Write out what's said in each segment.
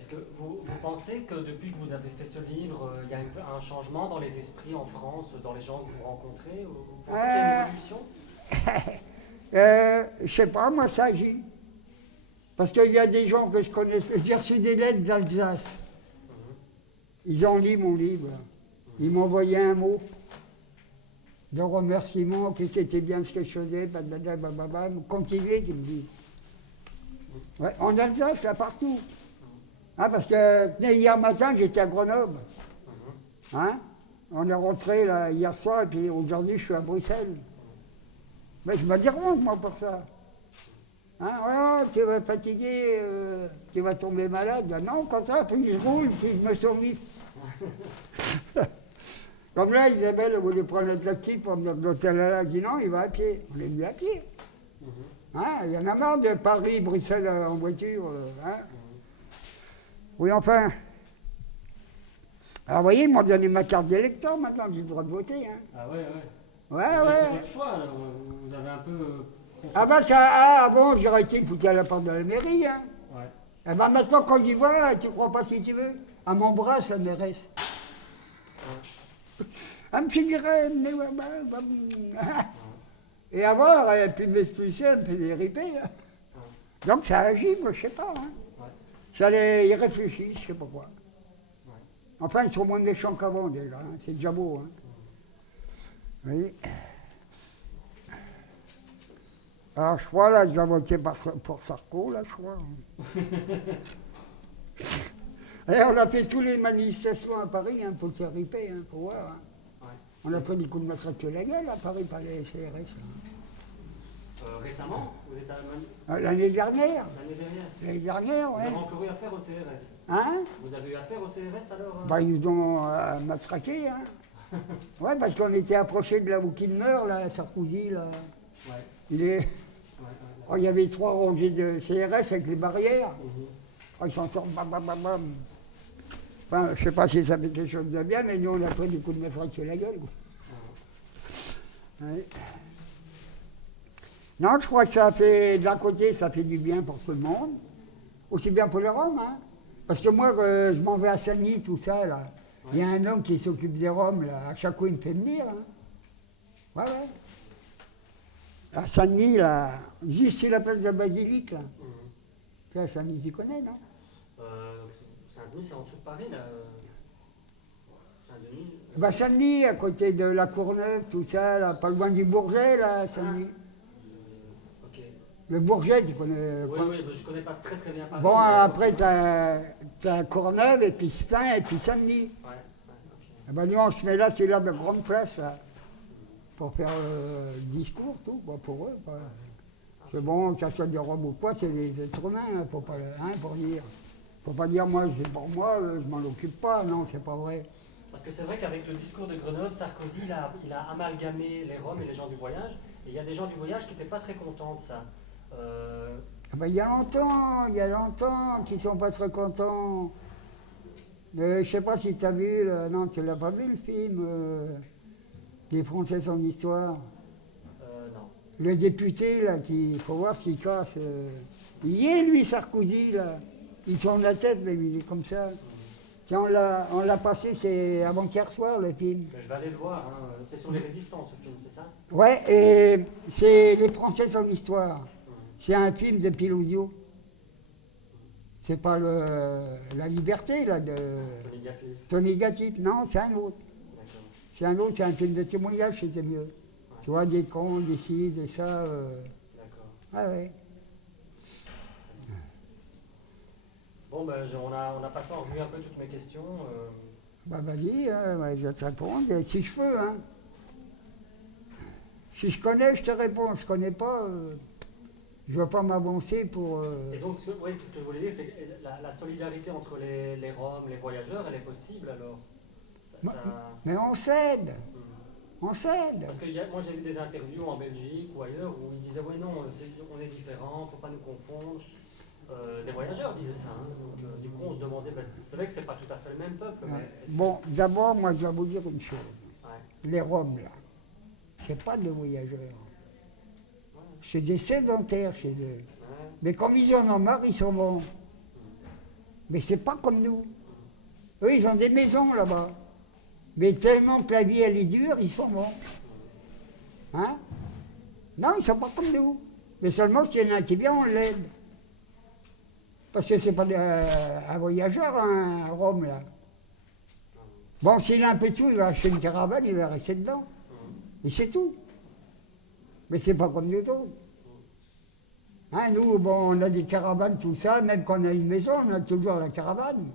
Est-ce que vous pensez que depuis que vous avez fait ce livre, il y a un changement dans les esprits en France, dans les gens que vous rencontrez? Vous pensez qu'il y a une évolution? Je sais pas, moi ça agit. Parce qu'il y a des gens que je connais, j'ai reçu des lettres d'Alsace. Ils ont lu mon livre. Ils m'ont envoyé un mot de remerciement, que c'était bien ce que je faisais, continuez, ils me disent. Ouais, en Alsace, là, partout. Hein, parce que hier matin, j'étais à Grenoble. Hein? On est rentré là, hier soir, et puis aujourd'hui, je suis à Bruxelles. Mais je me dis honte, moi, pour ça. Hein, ouais, tu vas fatiguer, tu vas tomber malade. Ben non, comme ça, puis je roule, puis je me survis. Comme là, Isabelle voulait prendre le taxi pour venir de l'hôtel là, elle dit non, il va à pied. On est venu à pied. Hein, il y en a marre de Paris, Bruxelles en voiture. Hein. Oui, enfin. Alors, vous voyez, ils m'ont donné ma carte d'électeur maintenant, j'ai le droit de voter. Hein. Ah ouais, ouais. Ouais, Vous avez ouais. fait votre choix, alors vous avez un peu. Ah bah ça, ah bon, j'aurais été foutu à la porte de la mairie. Hein. Ouais. Et ben maintenant, quand j'y vois, tu crois pas si tu veux, à mon bras, la mairesse. Elle me figurait, et avoir, elle peut m'expulser, elle peut dériper. Hein. Donc ça agit, moi, je sais pas. Hein. Ouais. Ça les, ils réfléchissent, je sais pas quoi. Ouais. Enfin, ils sont moins méchants qu'avant déjà, hein. C'est déjà beau. Hein. Oui. Alors je crois là, je vais voter pour Sarko, là, je crois. Et on a fait toutes les manifestations à Paris, hein, pour se riper, hein, pour voir. Hein. Ouais. On a pris des coups de massacre la gueule à Paris par les CRS. Récemment, vous êtes à Allemagne? L'année dernière. L'année dernière. L'année dernière, Vous ouais. avez encore eu affaire au CRS? Hein? Vous avez eu affaire au CRS alors? Bah, ils nous ont matraqués, hein. Ouais, parce qu'on était approché de là où il meurt, là, Sarkozy, là. Ouais. Il est... Ouais, Oh, il y avait 3 rangées de CRS avec les barrières. Mhm. Oh, ils s'en sortent, bam, bam, bam, bam. Enfin, je sais pas si ça fait quelque chose de bien, mais nous, on a pris des coups de matraque sur la gueule, quoi. Ouais. Non, je crois que ça fait, d'un côté, ça fait du bien pour tout le monde, aussi bien pour les Roms, hein. Parce que moi, je m'en vais à Saint-Denis, tout ça, là. Il y a un homme qui s'occupe des Roms, là. À chaque fois, il me fait venir, hein. Ouais, ouais. À Saint-Denis, là, juste sur la place de la Basilique, là. Là, Saint-Denis, tu connais, non? Saint-Denis, c'est en dessous de Paris, là. Saint-Denis. Bah, Saint-Denis, à côté de la Courneuve, tout ça, là, pas loin du Bourget, là, Saint-Denis. Ok. Le Bourget, tu connais Oui, pas? oui, je connais pas très très bien Paris. Bon, mais après, ok. t'as Courneuve, et puis Stein, et puis Saint-Denis. Ouais, ok. Eh ben, nous, on se met là, c'est là, de grande place, là, pour faire le discours, tout, quoi, pour eux. Quoi. C'est bon, que ça soit des Roms ou quoi, c'est des êtres humains, hein, pour dire. Faut pas dire, moi, c'est pour moi, je m'en occupe pas, non, c'est pas vrai. Parce que c'est vrai qu'avec le discours de Grenoble, Sarkozy, il a amalgamé les Roms et les gens du voyage. Et il y a des gens du voyage qui n'étaient pas très contents de ça. Ah ben, il y a longtemps qu'ils sont pas très contents. Je sais pas si tu as vu, non, tu l'as pas vu le film, Les Français son histoire. Non. Le député, là, il faut voir s'il casse. Il y est, lui, Sarkozy, là. Il tourne la tête, mais il est comme ça. Tiens, on l'a passé, c'est avant-hier soir, le film. Mais je vais aller le voir. Hein. C'est sur les résistants, ce film, c'est ça? Ouais, et c'est Les Français son histoire. C'est un film de Pilaudio. C'est pas La Liberté, là, de Tony Gatliff. Non, c'est un autre. D'accord. C'est un autre, c'est un film de témoignage, c'était mieux. Ouais. Tu vois, des cons, des ci, des ça. D'accord. Ah ouais. Bon, ben, on a passé en revue un peu toutes mes questions. Bah vas-y, ouais, je vais te répondre, si je peux, hein. Si je connais, je te réponds. Je connais pas, je ne vais pas m'avancer pour... Et donc, oui, c'est ce que je voulais dire, c'est que la solidarité entre les Roms, les voyageurs, elle est possible alors? Mais on s'aide, Hmm. on s'aide. Parce que moi j'ai vu des interviews en Belgique ou ailleurs où ils disaient oui non, on est différents, faut pas nous confondre. Les voyageurs disaient ça, hein. Donc, du coup on se demandait, ben, c'est vrai que c'est pas tout à fait le même peuple. Ouais. Mais Bon, d'abord, moi je vais vous dire une chose. ouais. Les Roms, là, c'est pas des voyageurs. Ouais. C'est des sédentaires chez eux. Ouais. Mais comme ils en ont marre, ils s'en vont. Mais c'est pas comme nous. Eux, ils ont des maisons là-bas. Mais tellement que la vie, elle est dure, ils sont bons. Hein? Non, ils sont pas comme nous. Mais seulement s'il y en a un qui vient, on l'aide. Parce que c'est pas un voyageur, un Rome, là. Bon, s'il a un peu de sous, il va acheter une caravane, il va rester dedans. Et c'est tout. Mais c'est pas comme nous autres. Hein, nous, bon, on a des caravanes, tout ça, même quand on a une maison, on a toujours la caravane.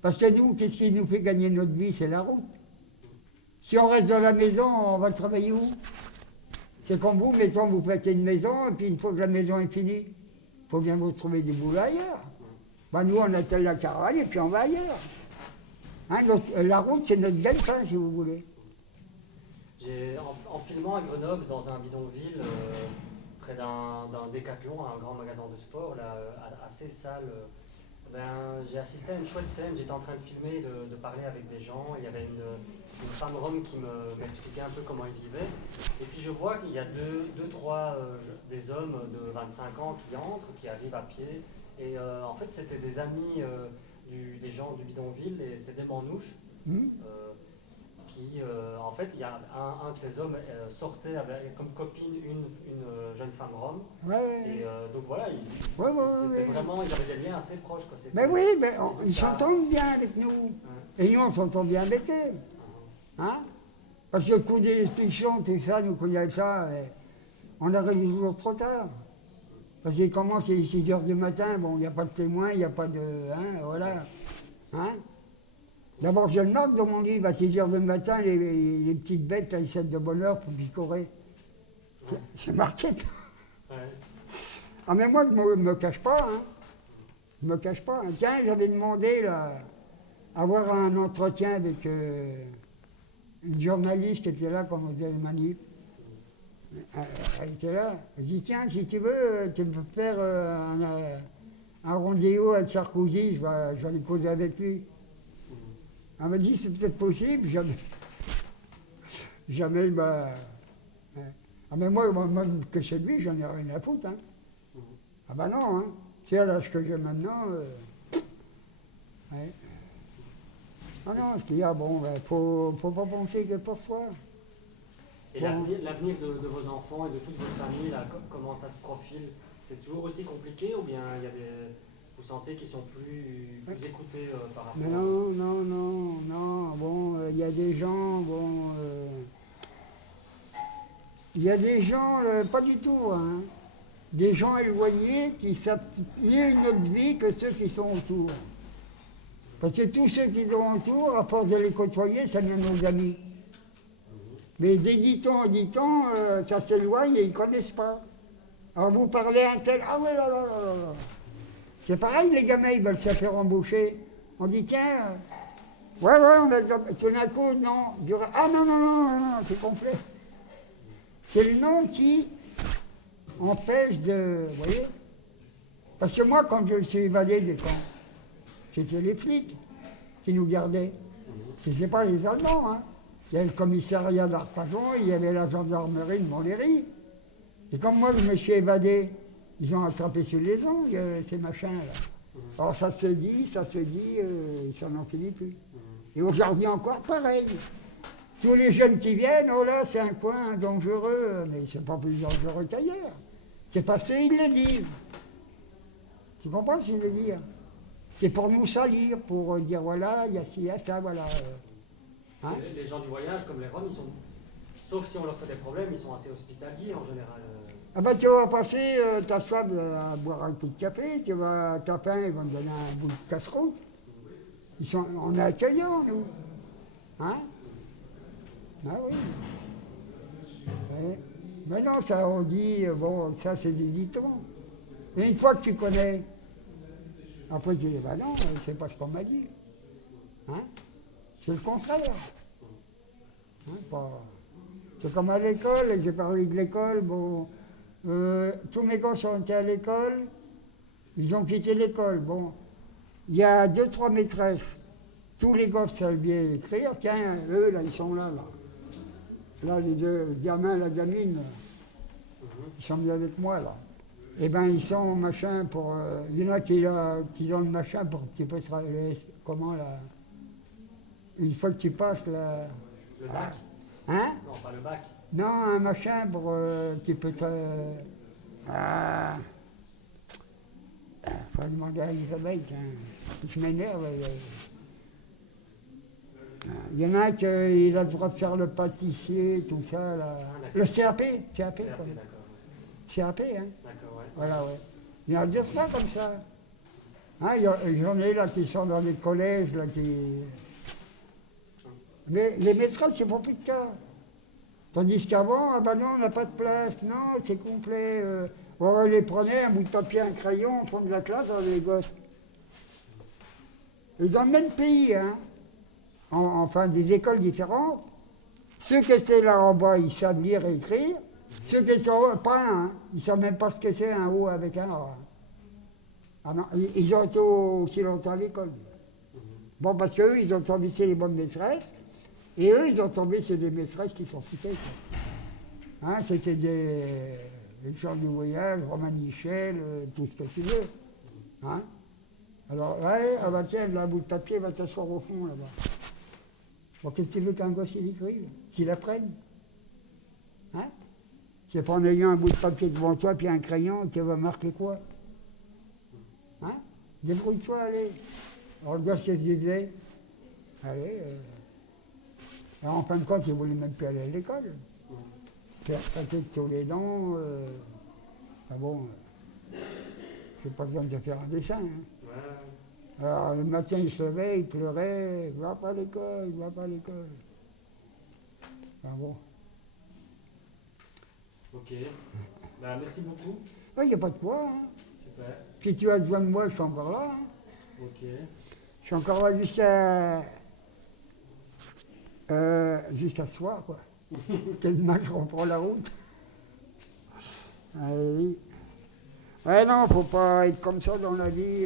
Parce que nous, qu'est-ce qui nous fait gagner notre vie? C'est la route. Si on reste dans la maison, on va travailler où? C'est comme vous, mettons, vous faites une maison, et puis une fois que la maison est finie, il faut bien vous trouver du boulot ailleurs. Ben, nous, on attelle la caravane, et puis on va ailleurs. Hein, donc, la route, c'est notre gagne-pain, si vous voulez. En filmant à Grenoble, dans un bidonville, près d'un Décathlon, un grand magasin de sport, là, assez sale, j'ai assisté à une chouette scène. J'étais en train de filmer, de parler avec des gens. Il y avait une femme rome qui m'expliquait un peu comment ils vivaient. Et puis je vois qu'il y a trois des hommes de 25 ans qui entrent, qui arrivent à pied. Et en fait, c'était des amis des gens du bidonville, et c'était des manouches. En fait, il y a un de ces hommes sortait avec comme copine une jeune femme rome. Ouais. Et donc voilà, Ouais. Vraiment, ils avaient des liens assez proches. Quoi. Mais oui, mais ils s'entendent bien avec nous. Et nous, on s'entend bien avec eux. Hein? Parce que le coup des expulsions, tout ça, nous, quand il y a ça, on arrive toujours trop tard. Parce qu'il commence à 6 heures du matin, bon, il n'y a pas de témoin, il n'y a pas de... Hein, voilà. Hein? D'abord, je le note dans mon livre, à 6 heures du matin, les petites bêtes, là, ils sortent de bonne heure pour picorer. C'est marqué. Ouais. Ah, mais moi, je ne me cache pas, hein. Je ne me cache pas. Tiens, j'avais demandé, là, avoir un entretien avec une journaliste qui était là quand on faisait le manip. Elle était là. Je dis, tiens, si tu veux, tu peux faire un rendez-vous avec Sarkozy, je vais aller causer avec lui. Elle m'a dit, c'est peut-être possible, jamais, bah... Ah, mais moi, même que chez lui, j'en ai rien à foutre, hein. Ah bah non, hein. Tu sais, à l'âge que j'ai maintenant... ouais. Ah non, ce qu'il y a, bon, faut pas penser que pour soi. Et bon. L'avenir de vos enfants et de toute votre famille, là, comment ça se profile? C'est toujours aussi compliqué ou bien il y a vous sentez qu'ils sont plus écoutés par rapport Mais non, bon, il y a des gens, bon... Il y a des gens, pas du tout, hein. Des gens éloignés qui savent mieux notre vie que ceux qui sont autour. Parce que tous ceux qui sont autour, à force de les côtoyer, ça devient nos amis. Mais des dit-on en dit-on, ça s'éloigne et ils ne connaissent pas. Alors vous parlez à un tel, ah ouais, là. C'est pareil, les gamins, ils veulent se faire embaucher. On dit, tiens, ouais, on a tout d'un coup, non. Ah non, c'est complet. C'est le nom qui empêche de... Vous voyez? Parce que moi, quand je me suis évadé des camps, c'était les flics qui nous gardaient. C'était pas les Allemands, hein. Il y avait le commissariat d'Arpajon, il y avait la gendarmerie de Montlhéry. Et comme moi, je me suis évadé, ils ont attrapé sur les ongles, ces machins-là. Alors ça se dit, ça n'en finit plus. Et aujourd'hui encore, pareil. Tous les jeunes qui viennent, oh là, c'est un coin dangereux, mais c'est pas plus dangereux qu'ailleurs. C'est parce qu'ils le disent. Tu comprends ce que je veux dire? C'est pour nous salir, pour dire voilà, il y a ci, il y a ça, voilà. Hein? Les gens du voyage, comme les Roms, ils sont, sauf si on leur fait des problèmes, ils sont assez hospitaliers en général. Ah ben tu vas passer, ta soif à boire un coup de café, tu vas à ta faim, ils vont te donner un bout de casse-croûte. On est accueillants, nous. Hein? Ah oui. Ouais. Mais non, ça on dit, bon, ça c'est des ditons. Et une fois que tu connais, après tu dis, bah non, c'est pas ce qu'on m'a dit. Hein? C'est le contraire. Hein, c'est comme à l'école, j'ai parlé de l'école, bon, tous mes gosses ont été à l'école, ils ont quitté l'école. Bon, il y a 2-3 maîtresses, tous les gosses savent bien écrire, tiens, eux, là, ils sont là. Là, les deux gamins, la gamine, ils sont venus avec moi, là. eh ben ils sont machin pour. Il y en a qui ont le machin pour que tu peux se comment là. Une fois que tu passes là. Le bac? Hein? Non, pas le bac. Non, un machin pour tu peux te. Faut demander à Elisabeth, hein. Je m'énerve. Il y en a qui a le droit de faire le pâtissier, tout ça. Là. Le CAP, CAP, quoi. d'accord. CAP, hein. D'accord, ouais. Voilà, ouais. Il y en a d'autres pas comme ça. Hein, j'en ai là qui sont dans les collèges, là, qui. Mais les maîtresses, c'est pour plus de cas. Tandis qu'avant, ah ben non, on n'a pas de place, non, c'est complet. On les prenait, un bout de papier, un crayon, on prend de la classe, les gosses. Ils ont le même pays, hein. Enfin, des écoles différentes. Ceux qui étaient là en bas, ils savent lire et écrire. Ceux qui sont en haut, pas un, hein. Ils ne savent même pas ce que c'est un haut avec un A. Ah non, ils ont été aussi longtemps à l'école. Bon, parce qu'eux, ils ont tombé sur les bonnes maîtresses. Et eux, ils ont tombé sur des maîtresses qui sont foutées. Hein, c'était les gens du voyage, Romain Michel, tout ce que tu veux. Hein? Alors, ouais, ah bah tiens, là, un bout de papier va s'asseoir au fond, là-bas. Bon, qu'est-ce que tu veux qu'un gosse il écrive? Qu'il apprenne? Hein? C'est pas en ayant un bout de papier devant toi, puis un crayon, tu vas marquer quoi? Hein? Débrouille-toi, allez. Alors, le gosse, qu'est-ce qu'il disait? Allez, alors, en fin de compte, il ne voulait même plus aller à l'école. Faire traiter de tous les dents. Ah bon, j'ai pas besoin de faire un dessin. Hein. Ouais. Alors, le matin, il se levait, il pleurait. Va pas à l'école, va pas à l'école. Ah bon. Ok. Bah, merci beaucoup. Il n'y a pas de quoi. Hein. Super. Si tu as besoin de moi, je suis encore là. Hein. Ok. Je suis encore là jusqu'à ce soir, quoi. Tellement je reprends la route. Allez. Ouais, non, faut pas être comme ça dans la vie.